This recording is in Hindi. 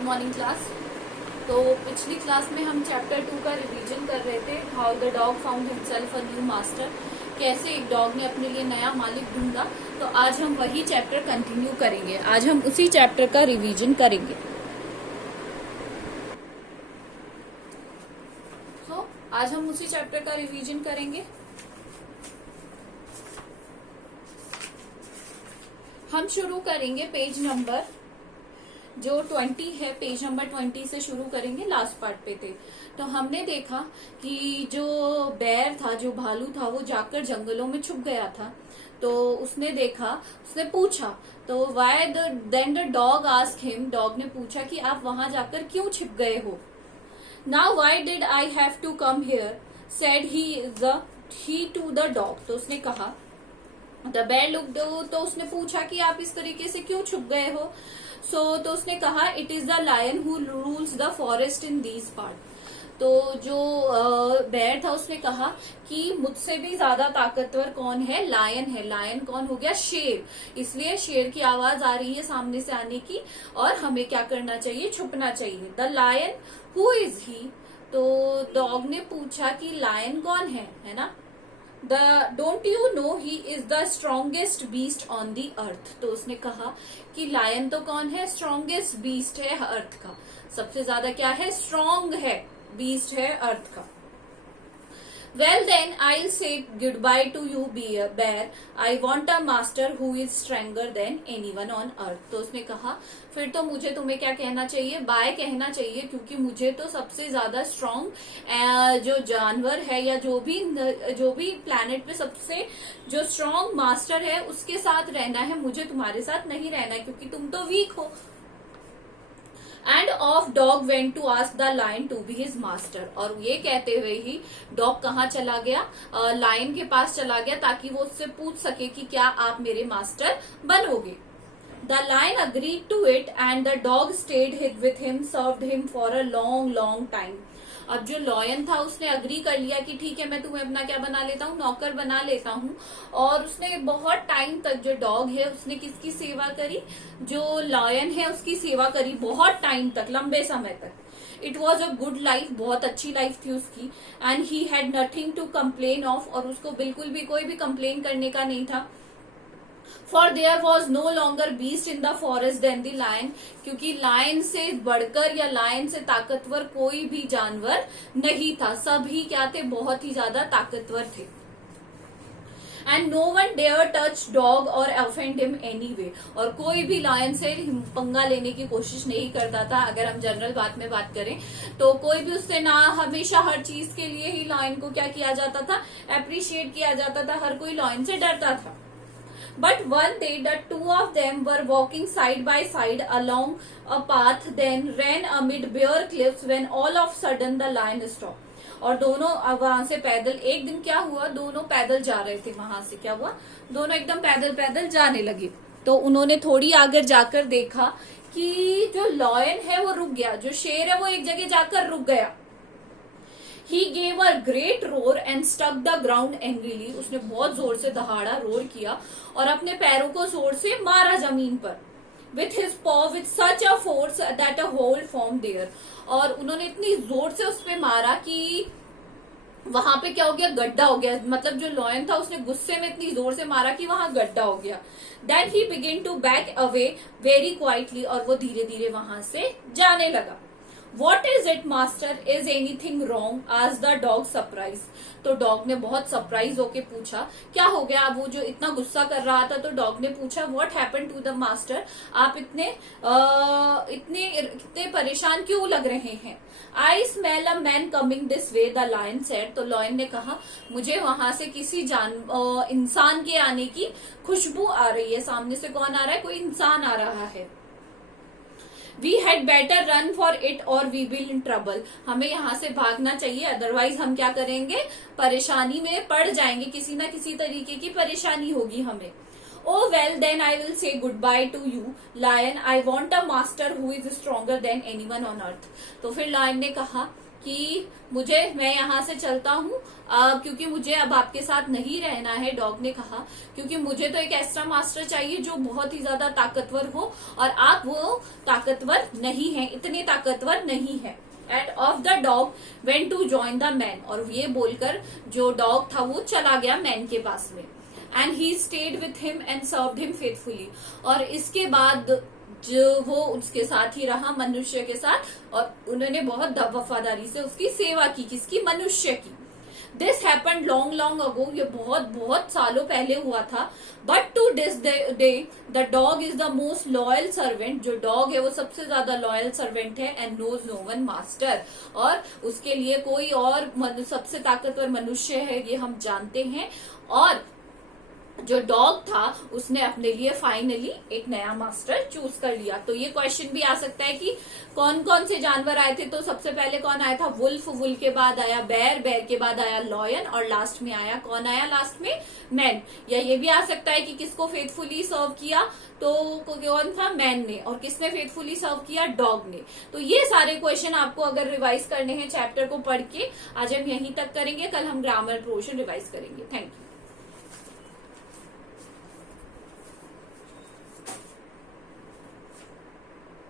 Good morning class. तो पिछली क्लास में हम चैप्टर 2 का रिवीजन कर रहे थे, how the dog found himself a new master. कैसे एक डॉग ने अपने लिए नया मालिक ढूंढा। तो आज हम वही चैप्टर कंटिन्यू करेंगे, आज हम उसी चैप्टर का रिवीजन करेंगे। तो आज हम उसी चैप्टर का रिवीजन करेंगे। हम शुरू करेंगे पेज नंबर जो 20 है, पेज नंबर 20 से शुरू करेंगे। लास्ट पार्ट पे थे तो हमने देखा कि जो बेर था, जो भालू था, वो जाकर जंगलों में छुप गया था। तो उसने देखा, उसने पूछा, तो why then the dog asked him, dog ने पूछा कि आप वहां जाकर क्यों छिप गए हो। Now why did I have to come here said he to the dog. तो उसने कहा, द बेर लुक्ड, तो उसने पूछा कि आप इस तरीके से क्यों छुप गए हो। तो उसने कहा, it is the lion who rules the forest in these part. तो जो बेर था उसने कहा कि मुझसे भी ज्यादा ताकतवर कौन है, लायन है। लायन कौन हो गया, शेर। इसलिए शेर की आवाज आ रही है सामने से आने की, और हमें क्या करना चाहिए, छुपना चाहिए। The lion who is he. तो डॉग ने पूछा कि लायन कौन है ना। Don't you know he is the strongest beast on the earth. तो उसने कहा कि लायन तो कौन है, स्ट्रॉन्गेस्ट बीस्ट है अर्थ का। सबसे ज्यादा क्या है, स्ट्रॉन्ग है, बीस्ट है अर्थ का। Well then, I'll say goodbye to you, bear. I want a master who is stronger than anyone on earth. तो उसने कहा, फिर तो मुझे तुम्हें क्या कहना चाहिए, बाय कहना चाहिए, क्योंकि मुझे तो सबसे ज्यादा स्ट्रॉन्ग जो जानवर है या जो भी प्लैनेट पे सबसे जो स्ट्रॉन्ग मास्टर है उसके साथ रहना है। मुझे तुम्हारे साथ नहीं रहना है क्योंकि तुम तो वीक हो। And of dog went to ask the lion to be his master. और ये कहते हुए ही डॉग कहाँ चला गया, लायन के पास चला गया, ताकि वो उससे पूछ सके कि क्या आप मेरे मास्टर बनोगे। The lion agreed to it and the dog stayed with him, served him for a long long time. अब जो लॉयन था उसने अग्री कर लिया कि ठीक है, मैं तुम्हें अपना क्या बना लेता हूँ, नौकर बना लेता हूँ। और उसने बहुत टाइम तक, जो डॉग है उसने किसकी सेवा करी, जो लॉयन है उसकी सेवा करी बहुत टाइम तक, लंबे समय तक। It was a good life, बहुत अच्छी लाइफ थी उसकी। And he had nothing to complain of, और उसको बिल्कुल भी कोई भी कंप्लेन करने का नहीं था। For there was no longer beast in the forest than the lion, क्योंकि लायन से बढ़कर या लायन से ताकतवर कोई भी जानवर नहीं था। सभी क्या थे, बहुत ही ज्यादा ताकतवर थे। And no one dare touch dog or offend him any way, और कोई भी लायन से पंगा लेने की कोशिश नहीं करता था। अगर हम जनरल बात में बात करें तो कोई भी उससे ना, हमेशा हर चीज के लिए ही लायन को क्या किया जाता था, अप्रिशिएट किया जाता था। हर कोई लायन से डरता था। But one day the two of them were walking side by side along a path, then ran amid bare cliffs when all of sudden the lion stopped. और दोनों वहां से पैदल, एक दिन क्या हुआ, दोनों पैदल जा रहे थे, वहां से क्या हुआ, दोनों एकदम पैदल पैदल जाने लगे। तो उन्होंने थोड़ी आगे जाकर देखा कि जो लॉयन है वो रुक गया, जो शेर है वो एक जगह जाकर रुक गया। He gave a great roar and struck the ground angrily. उसने बहुत जोर से दहाड़ा, रोर किया और अपने पैरों को जोर से मारा जमीन पर। With his paw with such a force that a hole formed there. और उन्होंने इतनी जोर से उस पे मारा कि वहां पे क्या हो गया, गड्ढा हो गया। मतलब जो लॉयन था उसने गुस्से में इतनी जोर से मारा कि वहां गड्ढा हो गया। Then he began to back away very quietly. और वो धीरे धीरे वहां से जाने लगा। What is it, master? Is anything wrong? asked the dog surprised. तो डॉग ने बहुत सरप्राइज होके पूछा, क्या हो गया। अब वो जो इतना गुस्सा कर रहा था, तो डॉग ने पूछा, What happened to the master? आप इतने परेशान क्यों लग रहे हैं। I smell a man coming this way, the lion said. तो लॉयन ने कहा, मुझे वहां से किसी इंसान के आने की खुशबू आ रही है। सामने से कौन आ रहा है, कोई इंसान आ रहा है। We had better run for it or we will in trouble. हमें यहाँ से भागना चाहिए, अदरवाइज हम क्या करेंगे, परेशानी में पड़ जाएंगे, किसी ना किसी तरीके की परेशानी होगी हमें। Oh well, then I will say goodbye to you, lion. I want a master who is stronger than anyone on earth. तो फिर लायन ने कहा कि मैं यहाँ से चलता हूँ क्योंकि मुझे अब आपके साथ नहीं रहना है। डॉग ने कहा क्योंकि मुझे तो एक ऐसा मास्टर चाहिए जो बहुत ही ज्यादा ताकतवर हो और आप वो ताकतवर नहीं है, इतने ताकतवर नहीं है। And of the dog went to join the man, और ये बोलकर जो डॉग था वो चला गया मैन के पास में। And he stayed with him and served him faithfully, और इसके बाद जो वो उसके साथ ही रहा, मनुष्य के साथ, और उन्होंने बहुत वफादारी से उसकी सेवा की। किसकी? मनुष्य की। This happened long long ago, ये बहुत बहुत सालों पहले हुआ था। But to this day the dog is the most loyal servant, जो डॉग है वो सबसे ज्यादा लॉयल सर्वेंट है। And knows no one master, और उसके लिए कोई और सबसे ताकतवर मनुष्य है ये हम जानते हैं। और जो डॉग था उसने अपने लिए फाइनली एक नया मास्टर चूज कर लिया। तो ये क्वेश्चन भी आ सकता है कि कौन कौन से जानवर आए थे। तो सबसे पहले कौन आया था? वुल्फ, वुल्फ के बाद आया बेर, बेर के बाद आया लॉयन, और लास्ट में आया कौन? आया लास्ट में मैन। या ये भी आ सकता है कि किसको फेथफुली सर्व किया, तो कौन था? मैन ने। और किसने फेथफुली सर्व किया? डॉग ने। तो ये सारे क्वेश्चन आपको अगर रिवाइज करने हैं चैप्टर को पढ़ के, आज हम यहीं तक करेंगे, कल हम ग्रामर पोर्शन रिवाइज करेंगे। Thank you.